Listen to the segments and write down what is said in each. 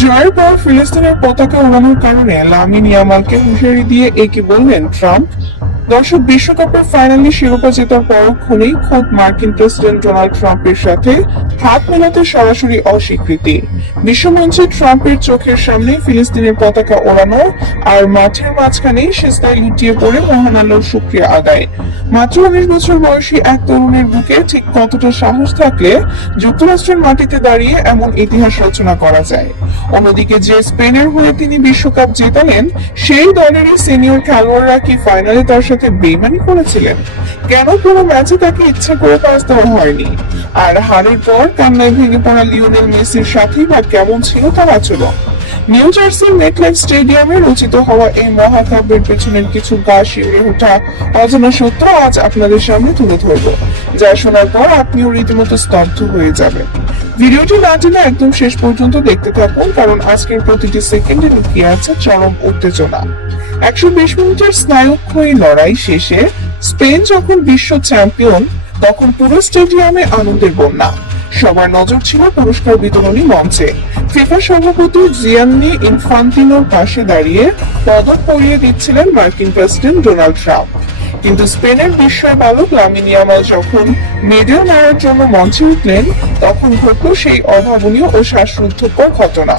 জয়ের পর ফিলিস্তিনের পতাকা ওড়ানোর কারণে লামিন ইয়ামালকে হুঁশিয়ারি দিয়ে একে বললেন ট্রাম্প। দর্শক, বিশ্বকাপের ফাইনালে শিরোপা জেতার পরক্ষণেই খোদ মার্কিন প্রেসিডেন্ট ডোনাল্ড ট্রাম্পের সাথে হাত মেলাতে সরাসরি অস্বীকৃতি। বিশ্বমঞ্চে ট্রাম্পের চোখের সামনে ফিলিস্তিনের পতাকা ওড়ানো আর মাঠের মাঝখানেই সিজদায় লুটিয়ে পড়ে মহান আল্লাহর শুকরিয়া আদায়। মাত্র 19 বছর বয়সী এক তরুণের বুকে ঠিক কতটা সাহস থাকলে যুক্তরাষ্ট্রের মাটিতে দাঁড়িয়ে এমন ইতিহাস রচনা করা যায়। অন্যদিকে যে স্পেনের হয়ে তিনি বিশ্বকাপ জেতালেন, সেই দলেরই সিনিয়র খেলোয়াড়রা কি ফাইনালে তার সাথে বেইমানি করেছিলেন? কেন পুরো ম্যাচে তাকে ইচ্ছা করে পাস দেওয়া হয়নি? আর হারের পর কান্নায় ভেঙে পড়া লিওনেল মেসির সাথেই বা কেমন ছিল তার আচরণ? নিউ জার্সির মেটলাইফ স্টেডিয়ামে রচিত হওয়া এই মহাকাব্যের পেছনের কিছু গা শিউরে ওঠা অজানা সত্য আজ আপনাদের সামনে তুলে ধরবো, যা শোনার পর আপনিও রীতিমতো স্তব্ধ হয়ে যাবেন। ভিডিওটি না টেনে একদম শেষ পর্যন্ত দেখতে থাকুন, কারণ আজকের প্রতিটি সেকেন্ডে লুকিয়ে আছে চরম উত্তেজনা। 120 মিনিটের স্নায়ুক্ষয়ী লড়াই শেষে স্পেন যখন বিশ্ব চ্যাম্পিয়ন, তখন পুরো স্টেডিয়ামে আনন্দের বন্যা। সবার নজর ছিল পুরস্কার বিতরণী মঞ্চে। ফিফা সভাপতি জিয়ান্নি ইনফান্তিনোর পাশে দাঁড়িয়ে পদক পরিয়ে দিচ্ছিলেন মার্কিন প্রেসিডেন্ট ডোনাল্ড ট্রাম্প। কিন্তু স্পেনের বিস্ময় বালক লামিন ইয়ামাল যখন মেডেল নেওয়ার জন্য মঞ্চে উঠলেন, তখন ঘটল সেই অভাবনীয় ও শ্বাসরুদ্ধকর ঘটনা।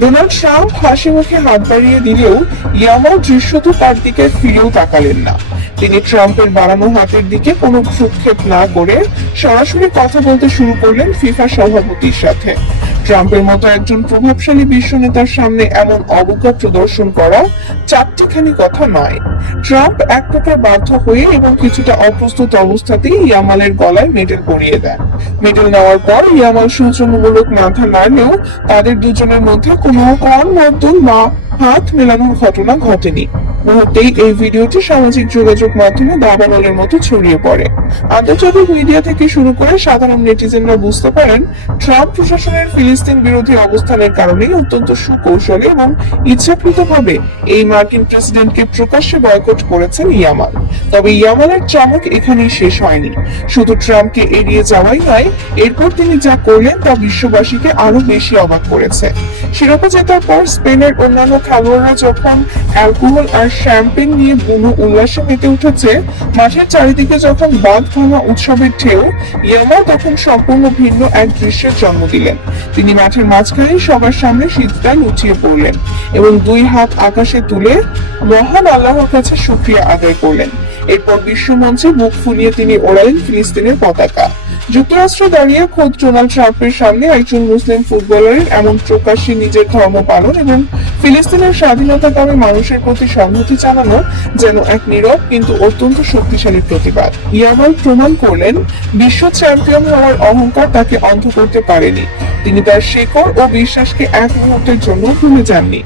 ডোনাল্ড ট্রাম্প হাসি মুখে হাত বাড়িয়ে দিলেও ইয়ামাল দৃশ্যত তার দিকে ফিরেও তাকালেন না। তিনি ট্রাম্পের বাড়ানো হাতের দিকে কোনো ভ্রুক্ষেপ না করে সরাসরি কথা বলতে শুরু করলেন ফিফা সভাপতির সাথে। ট্রাম্পের মতো একজন প্রভাবশালী বিশ্ব নেতার সামনে এমন অবজ্ঞা প্রদর্শন করা চারটিখানি কথা নয়। ট্রাম্প এক প্রকার বাধ্য হয়ে এবং কিছুটা অপ্রস্তুত অবস্থাতেই ইয়ামালের গলায় মেডেল পরিয়ে দেন। মেডেল নেওয়ার পর ইয়ামাল সৌজন্যমূলক মাথা নাড়লেও তাদের দুজনের মধ্যে কোনো করমর্দন বা হাত মেলানোর ঘটনা ঘটেনি। মুহূর্তেই এই ভিডিওটি সামাজিক যোগাযোগ মাধ্যমে দাবানলের মতো ছড়িয়ে পড়ে। আন্তর্জাতিক মিডিয়া থেকে শুরু করে সাধারণ নেটিজেনরা বুঝতে পারেন ট্রাম্প প্রশাসনের ফিলিস্তিন বিরোধী অবস্থানের কারণেই অত্যন্ত সুকৌশলে এবং ইচ্ছাকৃতভাবে এই মার্কিন প্রেসিডেন্টকে প্রকাশ্যে বয়কট করেছেন ইয়ামাল। তবে ইয়ামালের চমক এখানেই শেষ হয়নি। শুধু ট্রাম্পকে এড়িয়ে যাওয়াই নয়, এরপর তিনি যা করলেন তা বিশ্ববাসীকে আরো বেশি অবাক করেছে। শিরোপা জেতার পর স্পেনের অন্যান্য খেলোয়াড়রা যখন অ্যালকোহল আর শ্যাম্পেন নিয়ে বুনো উল্লাসে মেতে উঠেছে, মাঠের চারিদিকে যখন বাঁধ ভাঙা উৎসবের ঢেউ, ইয়ামাল তখন সম্পূর্ণ ভিন্ন এক দৃশ্যের জন্ম দিলেন। তিনি মাঠের মাঝখানে সবার সামনে সিজদায় লুটিয়ে পড়লেন এবং দুই হাত আকাশে তুলে মহান আল্লাহর কাছে শুকরিয়া আদায় করলেন। এরপর বিশ্বমঞ্চে বুক ফুলিয়ে তিনি ওড়ালেন ফিলিস্তিনের পতাকা। যুক্তরাষ্ট্রে দাঁড়িয়ে খোদ ডোনাল্ড ট্রাম্পের সামনে একজন মুসলিম ফুটবলারের এমন প্রকাশ্যে নিজের ধর্ম পালন এবং ফিলিস্তিনের স্বাধীনতাকামী মানুষের প্রতি সংহতি জানানো যেন এক নীরব কিন্তু অত্যন্ত শক্তিশালী প্রতিবাদ। ইয়ামাল প্রমাণ করলেন বিশ্ব চ্যাম্পিয়ন হওয়ার অহংকার তাকে অন্ধ করতে পারেনি। তিনি তার শেকড় ও বিশ্বাসকে এক মুহূর্তের জন্য ভুলে যাননি।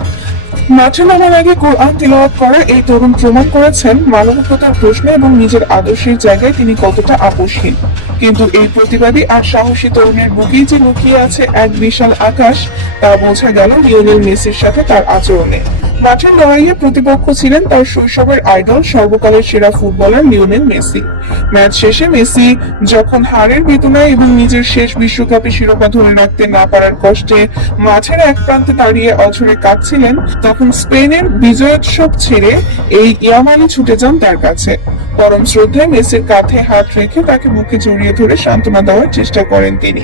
মাঠে নামার আগে কোরআন তিলাওয়াত করা এই তরুণ প্রমাণ করেছেন মানবিকতার প্রশ্নে এবং নিজের আদর্শের জায়গায় তিনি কতটা আপোষহীন। কিন্তু এই প্রতিবাদী আর সাহসী তরুণের বুকেই যে লুকিয়ে আছে এক বিশাল আকাশ, তা বোঝা গেল লিওনেল মেসির সাথে তার আচরণে। মাঠের লড়াইয়ে প্রতিপক্ষ ছিলেন তার শৈশবের আইডল, সর্বকালের সেরা ফুটবলার লিওনেল মেসি। ম্যাচ শেষে মেসি যখন হারের বেদনায় এবং নিজের শেষ বিশ্বকাপে শিরোপা ধরে রাখতে না পারার কষ্টে মাঠের এক প্রান্তে দাঁড়িয়ে অঝরে কাঁদছিলেন, তখন স্পেনের বিজয়োৎসব ছেড়ে এই ইয়ামালি ছুটে যান তার কাছে। পরম শ্রদ্ধায় মেসির কাঁধে হাত রেখে তাকে বুকে জড়িয়ে ধরে সান্ত্বনা দেওয়ার চেষ্টা করেন তিনি।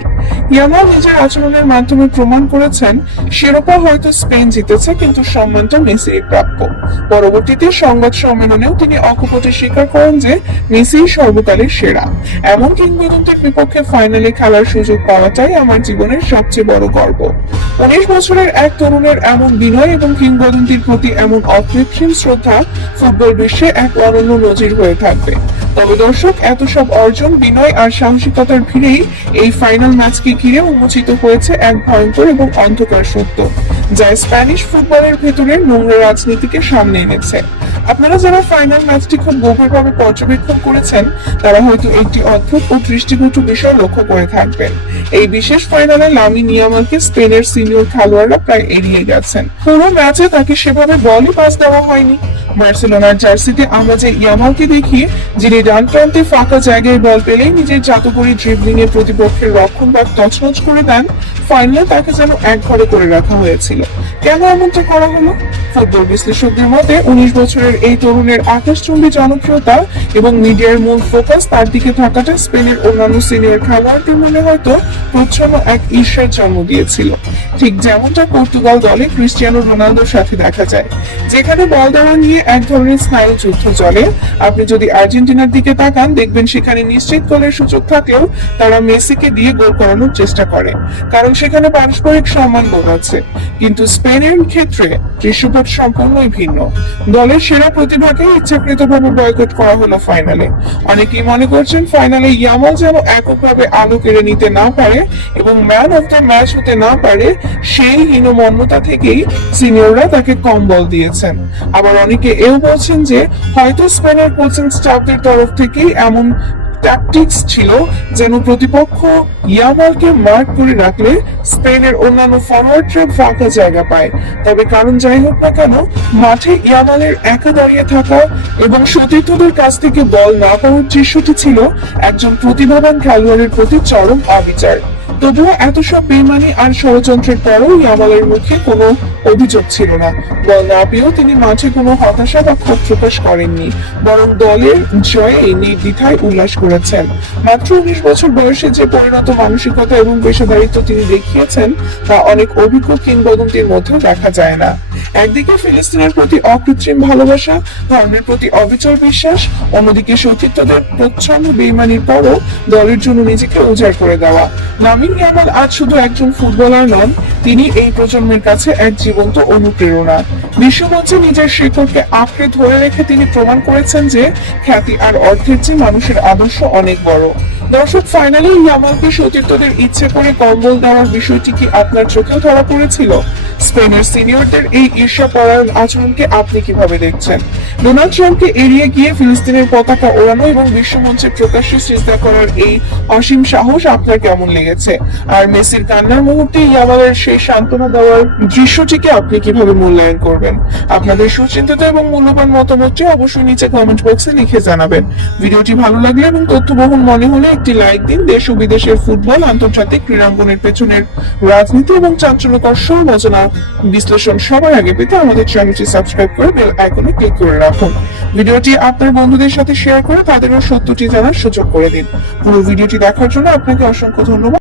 ইয়ামাল নিজের আচরণের মাধ্যমে প্রমাণ করেছেন শিরোপা হয়তো স্পেন জিতেছে, কিন্তু সম্মানটা মেসির প্রাপ্য। পরবর্তীতে সংবাদ সম্মেলনেও তিনি অকপটে স্বীকার করেন যে মেসি সর্বকালের সেরা। এমন কিংবদন্তির বিপক্ষে ফাইনালে খেলার সুযোগ পাওয়াটাই আমার জীবনের সবচেয়ে বড় গর্ব। 19 বছরের এক তরুণের এমন বিনয় এবং কিংবদন্তির প্রতি এমন অকৃত্রিম শ্রদ্ধা ফুটবল বিশ্বে এক অনন্য নজির হয়ে থাকবে। তবে দর্শক, এত সব অর্জন, বিনয় আর সাহসিকতার ভিড়েই এই ফাইনাল ম্যাচকে ঘিরে উন্মোচিত হয়েছে এক ভয়ঙ্কর এবং অন্ধকার সত্য, যা স্প্যানিশ ফুটবলের ভেতরের নোংরা রাজনীতিকে সামনে এনেছে। আপনারা যারা ফাইনাল ম্যাচটি খুব গভীরভাবে পর্যবেক্ষণ করেছেন তারা হয়তো একটি অদ্ভুত ও দৃষ্টিকটু বিষয় লক্ষ্য করে থাকবেন। এই বিশেষ ফাইনালে লামিন ইয়ামালকে স্পেনের সিনিয়র খেলোয়াড়রা প্রায় এড়িয়ে গেছেন। পুরো ম্যাচে তাকে সেভাবে বলই পাস দেওয়া হয়নি। বার্সেলোনার জার্সিতে আমরা যে ইয়ামালকে দেখি, যিনি ডান প্রান্তে ফাঁকা জায়গায় বল পেলেই নিজের জাদুকরী ড্রিবলিং এ প্রতিপক্ষের রক্ষণভাগ তছনছ করে দেন, ফাইনালে তাকে যেন একঘরে করে রাখা হয়েছিল। কেন এমনটা করা হলো? ফুটবল বিশ্লেষকদের মতে 19 বছরের এই তরুণের আকাশচুম্বী জনপ্রিয়তা এবং মিডিয়ার মূল ফোকাস তার দিকে থাকাটা স্পেনের অন্যান্য সিনিয়র খেলোয়াড়দের মনে হয়তো প্রচ্ছন্ন এক ঈর্ষার জন্ম দিয়েছিল। ঠিক যেমনটা পর্তুগাল দলে ক্রিস্টিয়ানো রোনালদোর সাথে দেখা যায়, যেখানে বল দেওয়া নিয়ে এক ধরনের স্নায়ু যুদ্ধ চলে। আপনি যদি আর্জেন্টিনার দিকে তাকান, দেখবেন সেখানে নিশ্চিত গোলের সুযোগ থাকলেও তারা মেসিকে দিয়ে গোল করানোর চেষ্টা করে, কারণ সেখানে পারস্পরিক সম্মান বোধ আছে। কিন্তু স্পেনের ক্ষেত্রে দৃশ্যপট সম্পূর্ণই ভিন্ন। দলের সেরা প্রতিভাকে ইচ্ছাকৃতভাবে বয়কট করা হলো ফাইনালে। অনেকেই মনে করছেন ফাইনালে ইয়ামাল যেন এককভাবে আলো কেড়ে নিতে না পারে এবং ম্যান অফ দ্য ম্যাচ হতে না পারে, সেই হীনমন্যতা থেকেই সিনিয়ররা তাকে কম বল দিয়েছেন। আবার অনেকে এও বলছেন যে হয়তো স্পেনের কোচিং স্টাফদের তরফ থেকেই এমন ট্যাকটিক্স ছিল যেন প্রতিপক্ষ ইয়ামালকে মার্ক করে রাখলে স্পেনের অন্যান্য ফরওয়ার্ডরা ফাঁকা জায়গা পায়। তবে কারণ যাই হোক না কেন, মাঠে ইয়ামালের একা দাঁড়িয়ে থাকা এবং সতীর্থদের কাছ থেকে বল না পাওয়ার দৃশ্যটি ছিল একজন প্রতিভাবান খেলোয়াড়ের প্রতি চরম অবিচার। তবুও এত সব বেইমানি আর ষড়যন্ত্রের পরেও ইয়ামালের মুখে কোনো অভিযোগ ছিল না। বল না পেয়েও তিনি মাঠে কোনো হতাশা বা ক্ষোভ প্রকাশ করেননি, বরং দলের জয়ে নির্দ্বিধায় উল্লাস করেছেন। মাত্র 19 বছর বয়সে যে পরিণত মানসিকতা এবং পেশাদারিত্ব তিনি দেখিয়েছেন তা অনেক অভিজ্ঞ কিংবদন্তির মধ্যে দেখা যায় না। একদিকে ফিলিস্তিনের প্রতি অকৃত্রিম ভালোবাসা, ধর্মের প্রতি অবিচল বিশ্বাস, অন্যদিকে সতীর্থদের প্রচ্ছন্ন বেইমানির পরও দলের জন্য নিজেকে উজাড় করে দেওয়া। লামিন ইয়ামাল আজ শুধু একজন ফুটবলার নন, তিনি এই প্রজন্মের কাছে এক জীবন্ত অনুপ্রেরণা। বিশ্বমঞ্চে নিজের শিকড়কে আঁকড়ে ধরে রেখে তিনি প্রমাণ করেছেন যে খ্যাতি আর অর্থের চেয়ে মানুষের আদর্শ অনেক বড়। দর্শক, ফাইনালে ইয়ামালকে সতীর্থদের ইচ্ছে করে কম্বল দেওয়ার বিষয়টি কি আপনার চোখেও ধরা পড়েছিল? স্পেনের সিনিয়রদের এই ঈর্ষাপরায়ণ আচরণকে আপনি কিভাবে দেখছেন? ডোনাল্ড ট্রাম্পকে এড়িয়ে গিয়ে ফিলিস্তিনের পতাকা ওড়ানো এবং বিশ্বমঞ্চে প্রকাশ্যে সিজদা করার এই অসীম সাহস আপনার কেমন লেগেছে? আর মেসির কান্নার মুহূর্তে ইয়ামালের সেই সান্ত্বনা দেওয়ার দৃশ্যটিকে আপনি কিভাবে মূল্যায়ন করবেন? আপনাদের সুচিন্তিত এবং মূল্যবান মতামতটি অবশ্যই নিচে কমেন্ট বক্সে লিখে জানাবেন। ভিডিওটি ভালো লাগলে এবং তথ্যবহুল মনে হলে একটি লাইক দিন। দেশ ও বিদেশের ফুটবল, আন্তর্জাতিক ক্রীড়াঙ্গনের পেছনের রাজনীতি এবং চাঞ্চল্যকর সব অজানা বিশ্লেষণ সবার আগে পেতে আমাদের চ্যানেলটি সাবস্ক্রাইব করে বেল আইকনে ক্লিক করে রাখুন। ভিডিওটি আপনার বন্ধুদের সাথে শেয়ার করে তাদেরও সত্যটি জানার সুযোগ করে দিন। পুরো ভিডিওটি দেখার জন্য আপনাকে অসংখ্য ধন্যবাদ।